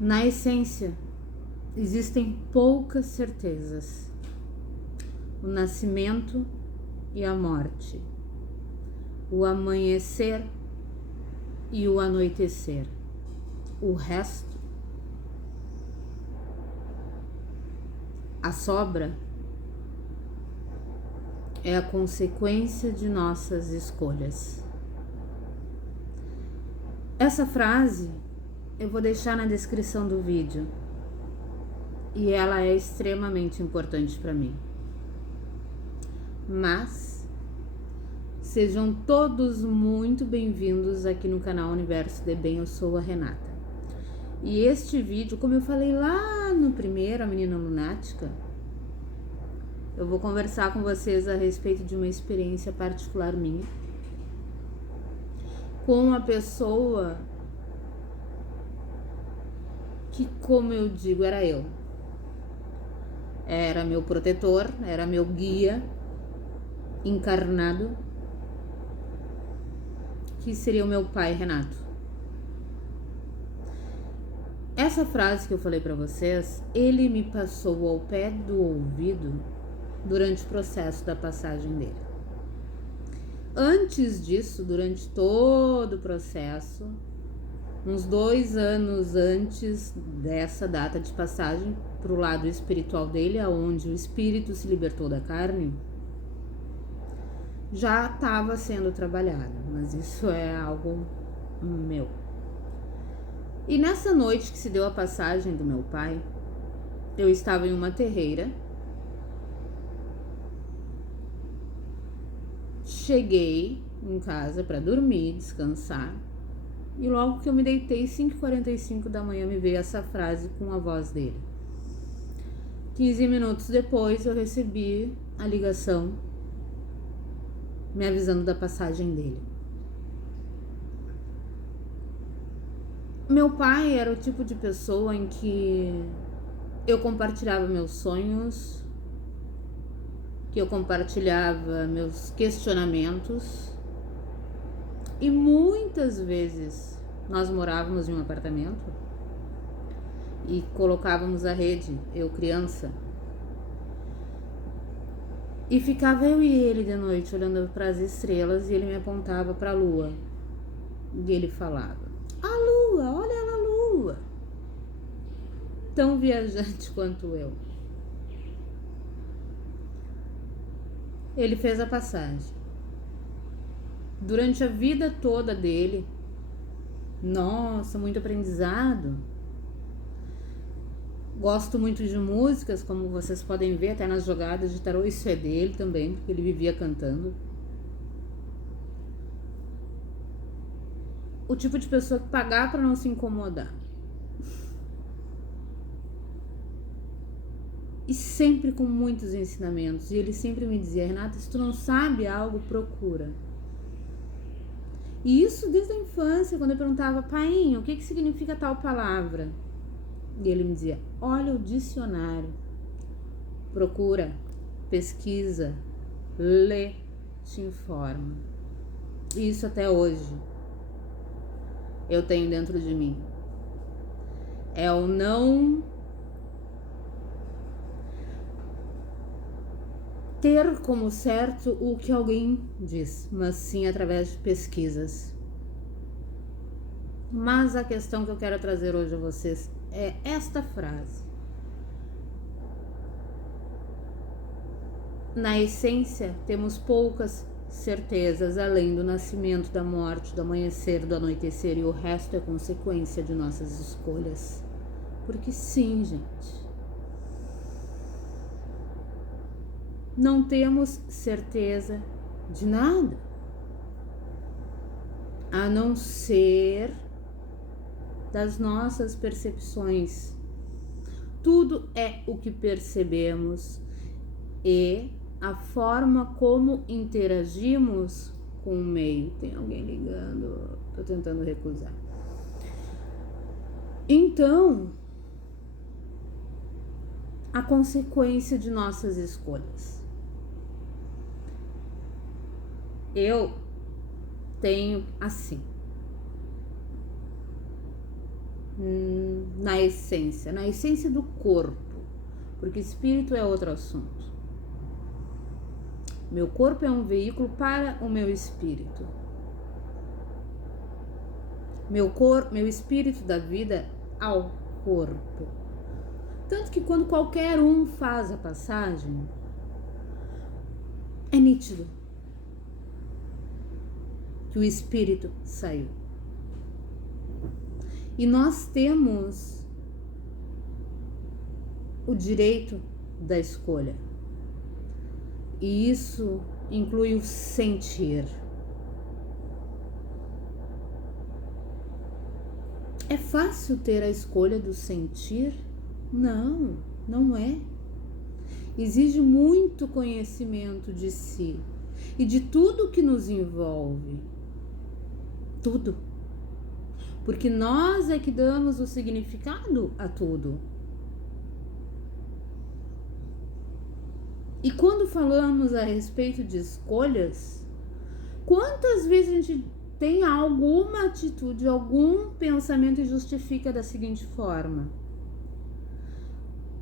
Na essência, existem poucas certezas: o nascimento e a morte, o amanhecer e o anoitecer. O resto, a sobra, é a consequência de nossas escolhas. Essa frase eu vou deixar na descrição do vídeo e ela é extremamente importante para mim. Mas sejam todos muito bem-vindos aqui no canal Universo de Bem. Eu sou a Renata. E este vídeo, como eu falei lá no primeiro, a Menina Lunática, eu vou conversar com vocês a respeito de uma experiência particular minha com uma pessoa que, como eu digo, era eu. Era meu protetor, era meu guia encarnado, que seria o meu pai, Renato. Essa frase que eu falei pra vocês, ele me passou ao pé do ouvido durante o processo da passagem dele. Antes disso, durante todo o processo, uns 2 anos antes dessa data de passagem pro lado espiritual dele, aonde o espírito se libertou da carne, já estava sendo trabalhado, mas isso é algo meu. E nessa noite que se deu a passagem do meu pai, eu estava em uma terreira. Cheguei em casa para dormir, descansar. E logo que eu me deitei, 5h45 da manhã, me veio essa frase com a voz dele. 15 minutos depois, eu recebi a ligação me avisando da passagem dele. Meu pai era o tipo de pessoa em que eu compartilhava meus sonhos, que eu compartilhava meus questionamentos, e muitas vezes nós morávamos em um apartamento e colocávamos a rede, eu criança, e ficava eu e ele de noite olhando para as estrelas e ele me apontava para a lua e ele falava: "A lua, olha ela, a lua", tão viajante quanto eu. Ele fez a passagem. Durante a vida toda dele, nossa, muito aprendizado. Gosto muito de músicas, como vocês podem ver até nas jogadas de tarô, isso é dele também, porque ele vivia cantando. O tipo de pessoa que pagar para não se incomodar. E sempre com muitos ensinamentos. E ele sempre me dizia: "Renata, se tu não sabe algo, procura". E isso desde a infância, quando eu perguntava: "Painho, o que significa tal palavra?" E ele me dizia: "Olha o dicionário, procura, pesquisa, lê, te informa". E isso até hoje eu tenho dentro de mim. É o não ter como certo o que alguém diz, mas sim através de pesquisas. Mas a questão que eu quero trazer hoje a vocês é esta frase. Na essência, temos poucas certezas além do nascimento, da morte, do amanhecer, do anoitecer, e o resto é consequência de nossas escolhas. Porque sim, gente, não temos certeza de nada, a não ser das nossas percepções. Tudo é o que percebemos e a forma como interagimos com o meio. Tem alguém ligando, tô tentando recusar. Então, a consequência de nossas escolhas. Eu tenho assim, na essência do corpo, porque espírito é outro assunto. Meu corpo é um veículo para o meu espírito. Meu espírito dá vida ao corpo. Tanto que quando qualquer um faz a passagem, é nítido que o espírito saiu. E nós temos o direito da escolha. E isso inclui o sentir. É fácil ter a escolha do sentir? Não, não é. Exige muito conhecimento de si e de tudo que nos envolve. Tudo. Porque nós é que damos o significado a tudo. E quando falamos a respeito de escolhas, quantas vezes a gente tem alguma atitude, algum pensamento e justifica da seguinte forma: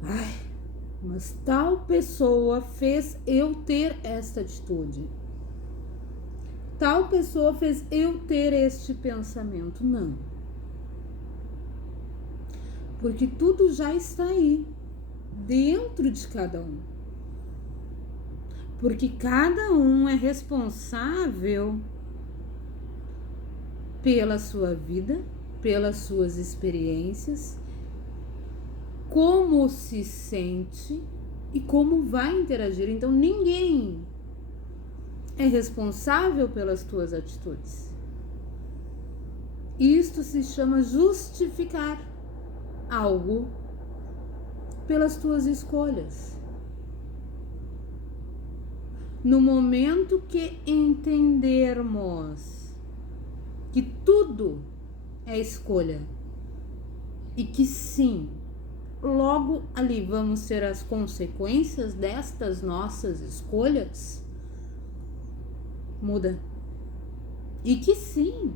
ai, mas tal pessoa fez eu ter esta atitude. Tal pessoa fez eu ter este pensamento. Não. Porque tudo já está aí, dentro de cada um. Porque cada um é responsável pela sua vida, pelas suas experiências, como se sente e como vai interagir. Então ninguém é responsável pelas tuas atitudes. Isto se chama justificar algo pelas tuas escolhas. No momento que entendermos que tudo é escolha e que sim, logo ali vamos ter as consequências destas nossas escolhas, muda. E que sim,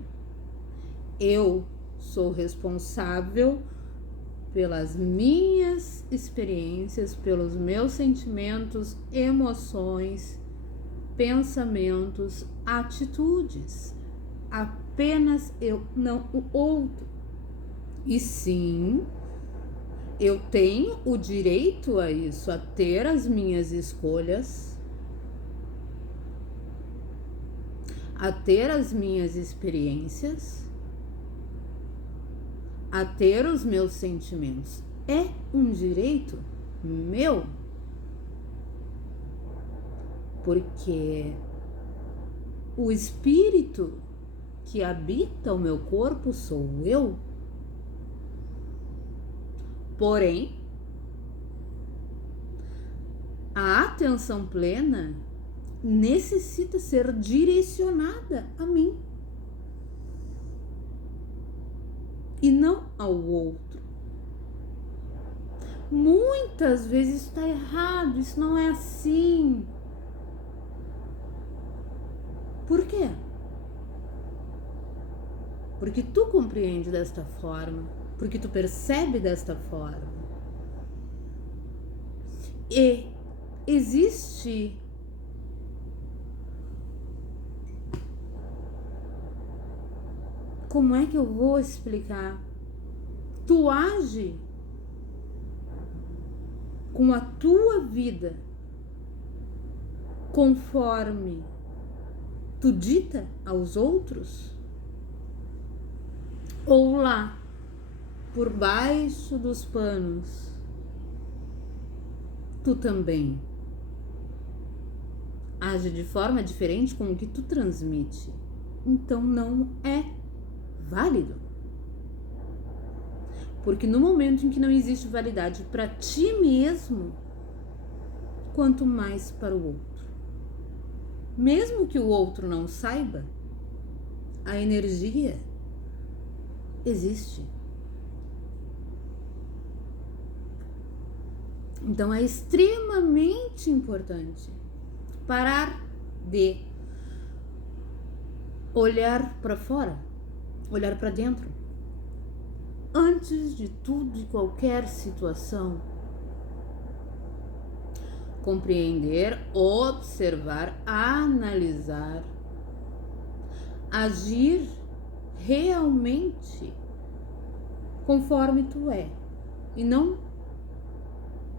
eu sou responsável pelas minhas experiências, pelos meus sentimentos, emoções, pensamentos, atitudes. Apenas eu, não o outro. E sim, eu tenho o direito a isso, a ter as minhas escolhas, a ter as minhas experiências, a ter os meus sentimentos. É um direito meu. Porque o espírito que habita o meu corpo sou eu. Porém, a atenção plena necessita ser direcionada a mim e não ao outro. Muitas vezes isso está errado, isso não é assim. Por quê? Porque tu compreende desta forma, porque tu percebe desta forma. E existe como é que eu vou explicar? Tu age com a tua vida conforme tu dita aos outros? Ou lá, por baixo dos panos, tu também age de forma diferente com o que tu transmite? Então não é válido. Porque no momento em que não existe validade para ti mesmo, quanto mais para o outro. Mesmo que o outro não saiba, a energia existe. Então é extremamente importante parar de olhar para fora, olhar para dentro antes de tudo e qualquer situação, compreender, observar, analisar, agir realmente conforme tu é, e não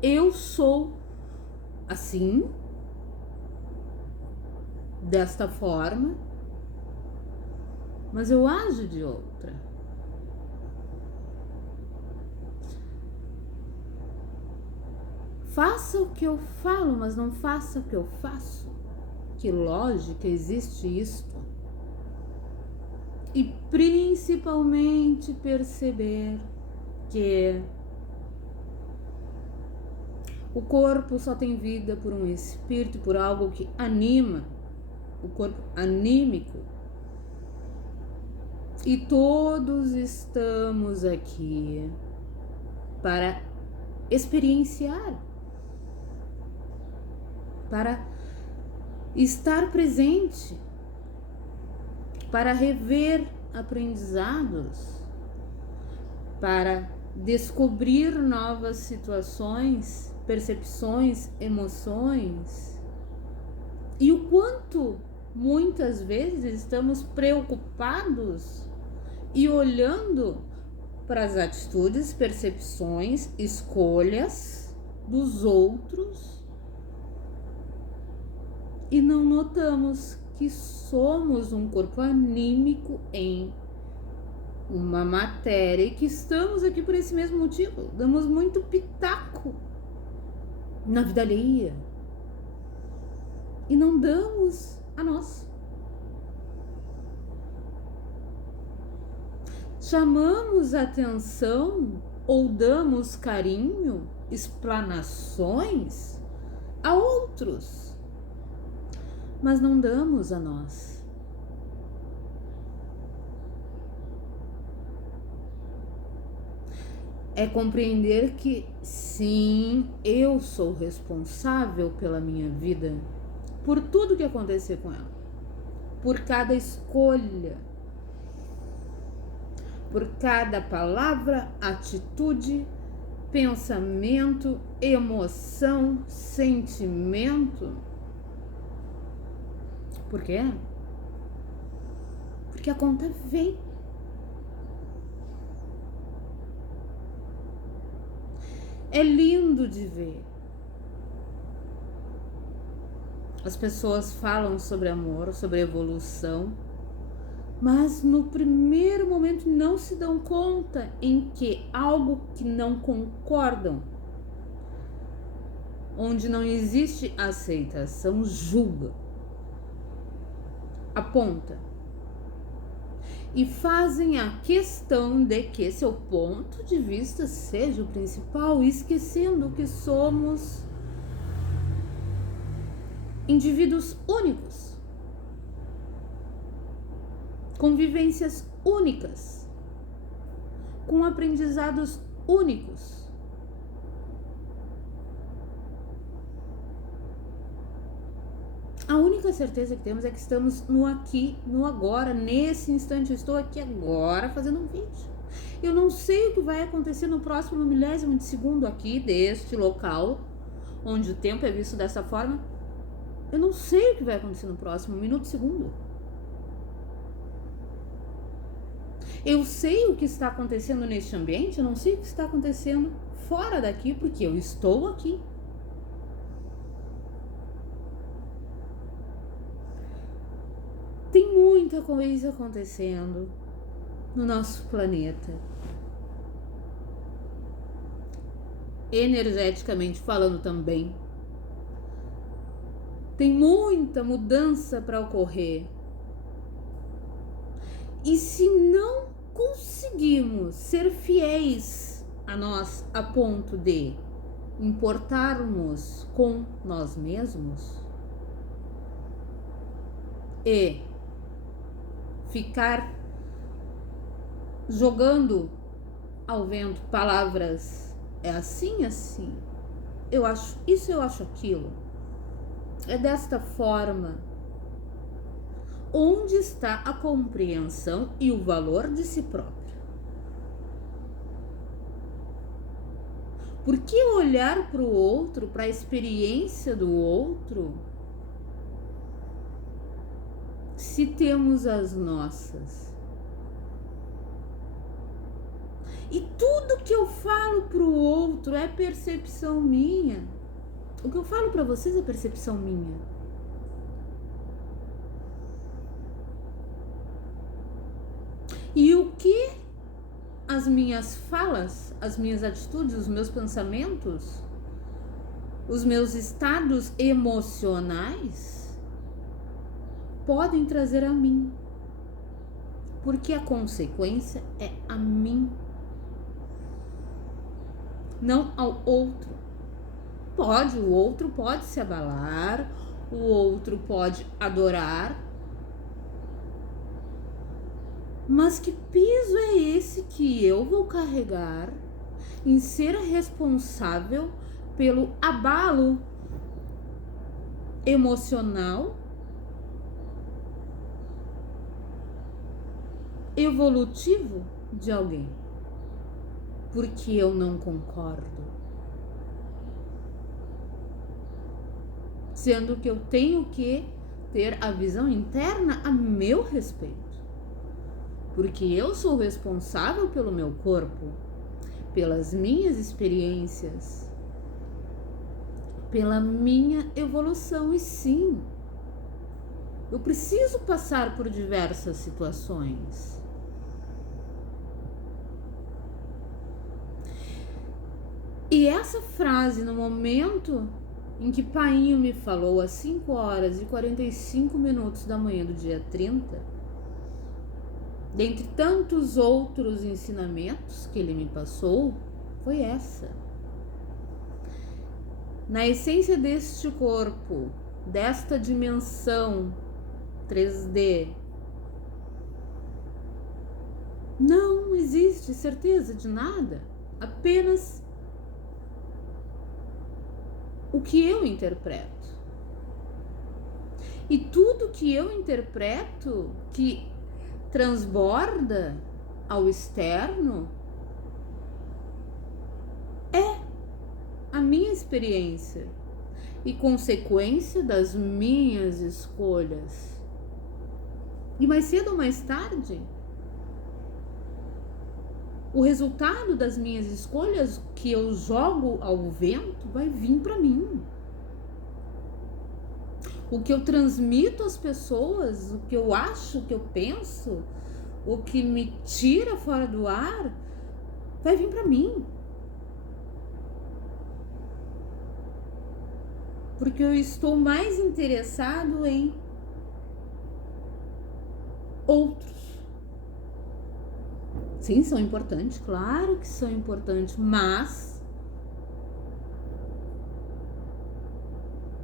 eu sou assim, desta forma, mas eu ajo de outra. Faça o que eu falo, mas não faça o que eu faço. Que lógica existe isto? E principalmente perceber que o corpo só tem vida por um espírito, por algo que anima, o corpo anímico. E todos estamos aqui para experienciar, para estar presente, para rever aprendizados, para descobrir novas situações, percepções, emoções. E o quanto muitas vezes estamos preocupados e olhando para as atitudes, percepções, escolhas dos outros e não notamos que somos um corpo anímico em uma matéria e que estamos aqui por esse mesmo motivo. Damos muito pitaco na vida alheia e não damos a nós. Chamamos atenção ou damos carinho, explanações a outros, mas não damos a nós. É compreender que sim, eu sou responsável pela minha vida, por tudo que acontecer com ela, por cada escolha, por cada palavra, atitude, pensamento, emoção, sentimento. Por quê? Porque a conta vem. É lindo de ver. As pessoas falam sobre amor, sobre evolução, mas no primeiro momento não se dão conta em que algo que não concordam, onde não existe aceitação, julga, aponta e fazem a questão de que seu ponto de vista seja o principal, esquecendo que somos indivíduos únicos, com vivências únicas, com aprendizados únicos. A única certeza que temos é que estamos no aqui, no agora, nesse instante. Eu estou aqui agora fazendo um vídeo. Eu não sei o que vai acontecer no próximo milésimo de segundo aqui, deste local, onde o tempo é visto dessa forma. Eu não sei o que vai acontecer no próximo minuto, segundo. Eu sei o que está acontecendo neste ambiente, eu não sei o que está acontecendo fora daqui, porque eu estou aqui. Tem muita coisa acontecendo no nosso planeta. Energeticamente falando também. Tem muita mudança para ocorrer. E se não conseguimos ser fiéis a nós a ponto de importarmos com nós mesmos e ficar jogando ao vento palavras, é assim, assim, eu acho isso, eu acho aquilo, é desta forma, onde está a compreensão e o valor de si próprio? Por que olhar para o outro, para a experiência do outro, se temos as nossas? E tudo que eu falo para o outro é percepção minha. O que eu falo para vocês é percepção minha. E o que as minhas falas, as minhas atitudes, os meus pensamentos, os meus estados emocionais podem trazer a mim. Porque a consequência é a mim, não ao outro. O outro pode se abalar, o outro pode adorar. Mas que peso é esse que eu vou carregar em ser responsável pelo abalo emocional, evolutivo de alguém? Porque eu não concordo. Sendo que eu tenho que ter a visão interna a meu respeito. Porque eu sou responsável pelo meu corpo, pelas minhas experiências, pela minha evolução. E sim, eu preciso passar por diversas situações. E essa frase, no momento em que Painho me falou às 5h45 da manhã do dia 30, dentre tantos outros ensinamentos que ele me passou, foi essa. Na essência deste corpo, desta dimensão 3D, não existe certeza de nada, apenas o que eu interpreto. E tudo que eu interpreto, que transborda ao externo, é a minha experiência e consequência das minhas escolhas. E mais cedo ou mais tarde, o resultado das minhas escolhas que eu jogo ao vento vai vir para mim. O que eu transmito às pessoas, o que eu acho, o que eu penso, o que me tira fora do ar, vai vir para mim. Porque eu estou mais interessado em outros. Sim, são importantes, claro que são importantes, mas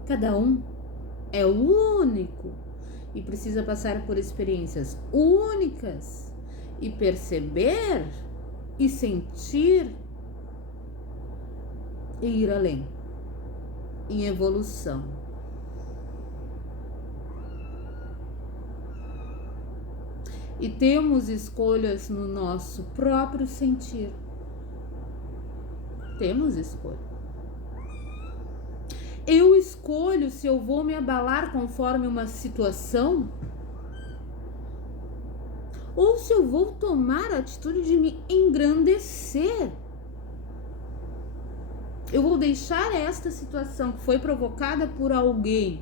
cada um é único e precisa passar por experiências únicas e perceber e sentir e ir além, em evolução. E temos escolhas no nosso próprio sentir. Temos escolha. Eu escolho se eu vou me abalar conforme uma situação ou se eu vou tomar a atitude de me engrandecer. Eu vou deixar esta situação que foi provocada por alguém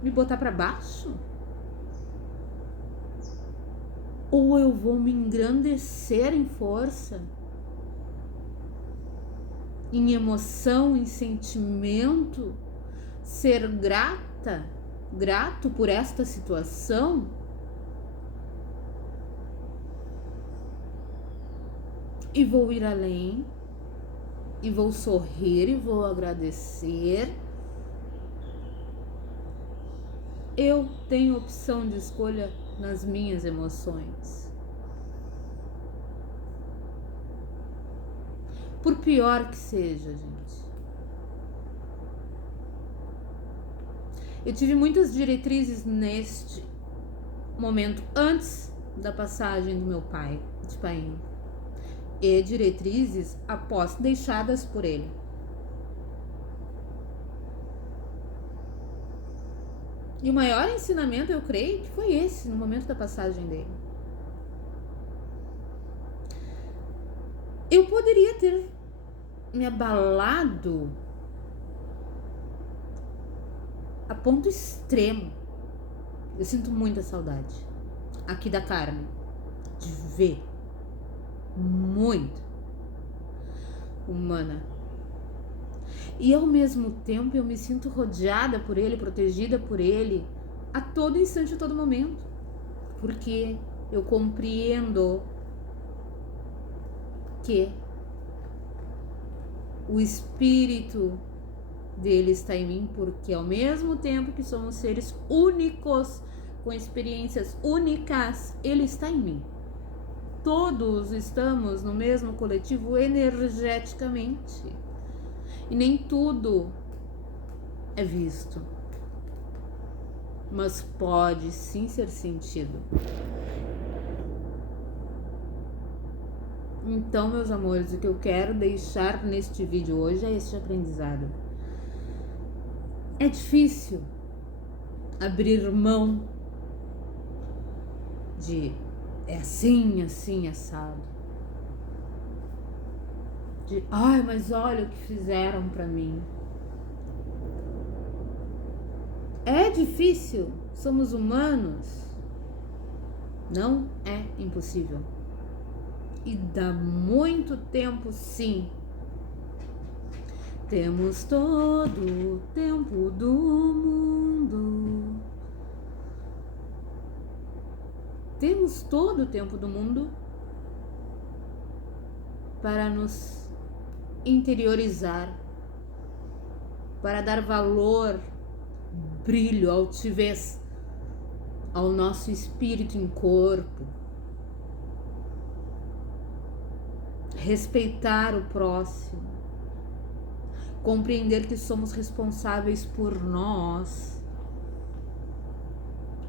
me botar para baixo? Ou eu vou me engrandecer em força, em emoção, em sentimento, ser grato por esta situação? E vou ir além, e vou sorrir, e vou agradecer. Eu tenho opção de escolha nas minhas emoções. Por pior que seja, gente. Eu tive muitas diretrizes neste momento, antes da passagem do meu pai, de Painho. e diretrizes após deixadas por ele. E o maior ensinamento, eu creio, que foi esse, no momento da passagem dele. Eu poderia ter me abalado a ponto extremo. Eu sinto muita saudade aqui da Carmen, de ver, muito humana. E ao mesmo tempo eu me sinto rodeada por ele, protegida por ele, a todo instante, a todo momento. Porque eu compreendo que o espírito dele está em mim, porque ao mesmo tempo que somos seres únicos, com experiências únicas, ele está em mim. Todos estamos no mesmo coletivo energeticamente. E nem tudo é visto, mas pode sim ser sentido. Então, meus amores, o que eu quero deixar neste vídeo hoje é este aprendizado. É difícil abrir mão de é assim, assim, assado. De, ai, mas olha o que fizeram pra mim. É difícil, somos humanos. Não é impossível. E dá muito tempo, sim. Temos todo o tempo do mundo. Temos todo o tempo do mundo para nos interiorizar, para dar valor, brilho, altivez ao nosso espírito em corpo, respeitar o próximo, compreender que somos responsáveis por nós,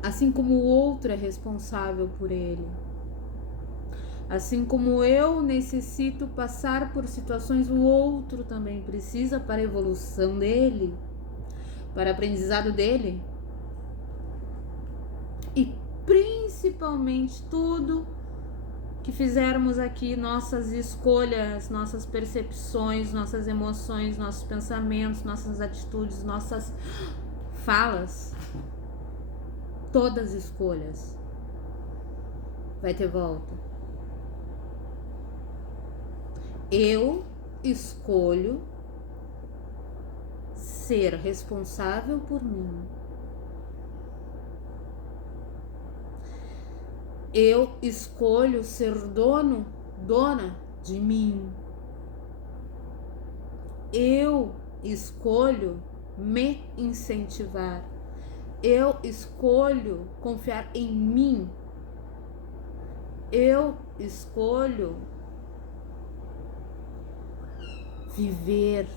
assim como o outro é responsável por ele. Assim como eu necessito passar por situações, o outro também precisa para a evolução dele, para o aprendizado dele. E principalmente tudo que fizermos aqui, nossas escolhas, nossas percepções, nossas emoções, nossos pensamentos, nossas atitudes, nossas falas, todas as escolhas vai ter volta. Eu escolho ser responsável por mim. Eu escolho ser dona de mim. Eu escolho me incentivar. Eu escolho confiar em mim. Eu escolho viver,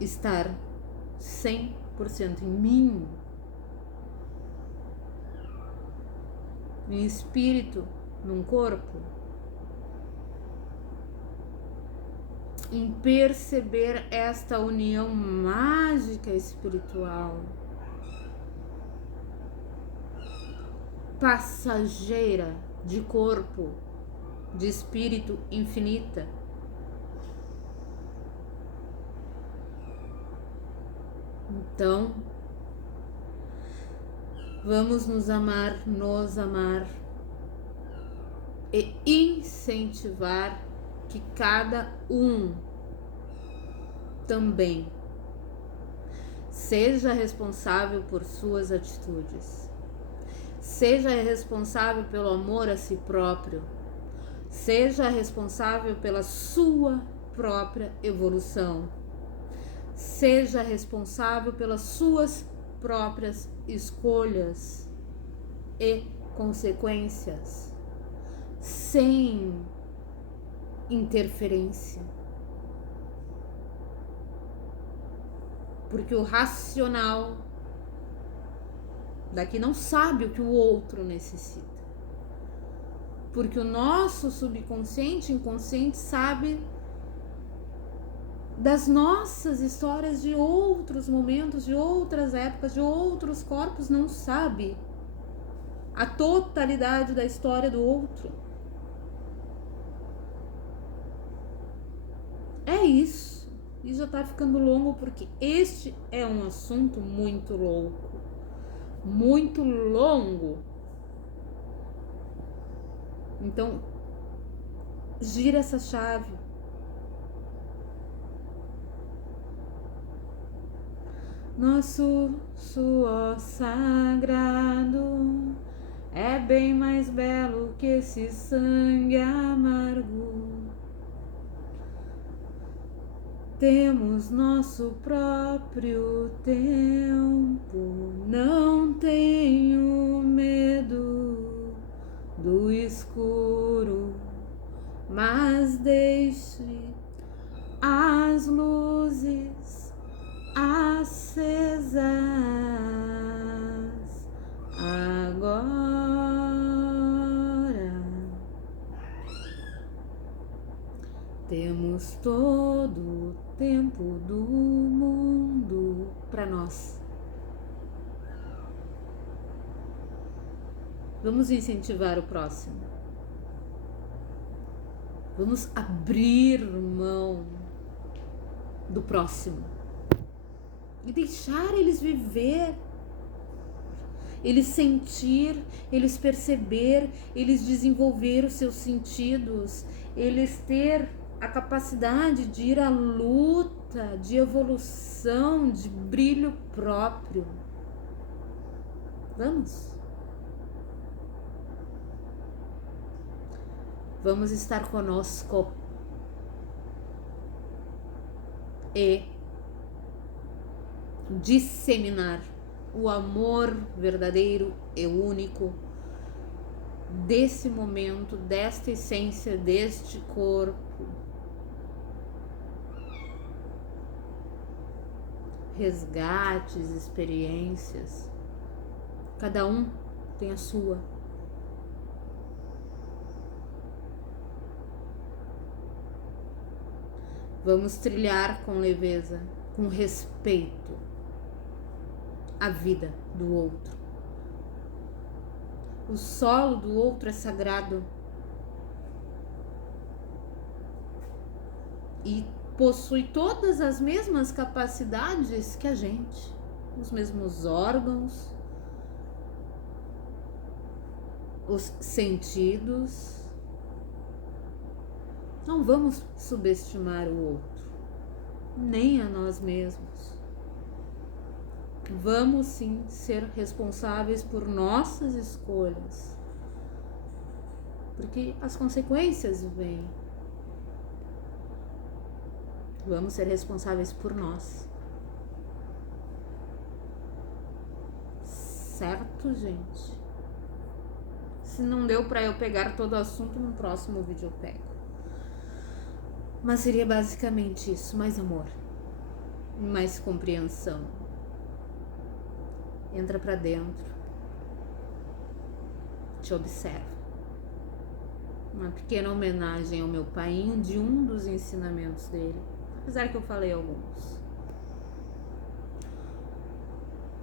estar 100% em mim, em espírito, num corpo, em perceber esta união mágica espiritual, passageira de corpo, de espírito infinita. Então, vamos nos amar e incentivar que cada um também seja responsável por suas atitudes, seja responsável pelo amor a si próprio, seja responsável pela sua própria evolução, seja responsável pelas suas próprias escolhas e consequências, sem interferência. Porque o racional daqui não sabe o que o outro necessita. Porque o nosso subconsciente, inconsciente, sabe das nossas histórias de outros momentos, de outras épocas, de outros corpos, não sabe a totalidade da história do outro. É isso. E já tá ficando longo porque este é um assunto muito louco, muito longo. Então, gira essa chave. Nosso suor sagrado é bem mais belo que esse sangue amargo. Temos nosso próprio tempo, não tenho medo do escuro, mas deixe as luzes acesas agora. Temos todo o tempo do mundo para nós. Vamos incentivar o próximo. Vamos abrir mão do próximo e deixar eles viver, eles sentir, eles perceber, eles desenvolver os seus sentidos, eles ter a capacidade de ir à luta, de evolução, de brilho próprio. Vamos estar conosco e disseminar o amor verdadeiro e único desse momento, desta essência, deste corpo. Resgates, experiências, cada um tem a sua. Vamos trilhar com leveza, com respeito a vida do outro. O solo do outro é sagrado e possui todas as mesmas capacidades que a gente, os mesmos órgãos, os sentidos. Não vamos subestimar o outro, nem a nós mesmos. Vamos sim ser responsáveis por nossas escolhas, porque as consequências vêm. Vamos ser responsáveis por nós. Certo, gente? Se não deu para eu pegar todo o assunto, no próximo vídeo eu pego. Mas seria basicamente isso, mais amor, mais compreensão. Entra pra dentro, te observa. Uma pequena homenagem ao meu pai de um dos ensinamentos dele, apesar que eu falei alguns.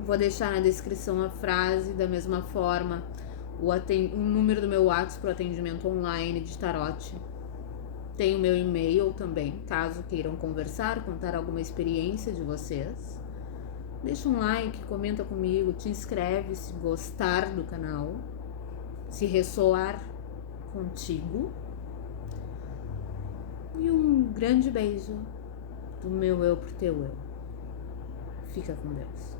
Vou deixar na descrição a frase, da mesma forma o número do meu WhatsApp para o atendimento online de tarot. Tem o meu e-mail também, caso queiram conversar, contar alguma experiência de vocês. Deixa um like, comenta comigo, te inscreve se gostar do canal, se ressoar contigo. E um grande beijo do meu eu pro teu eu. Fica com Deus.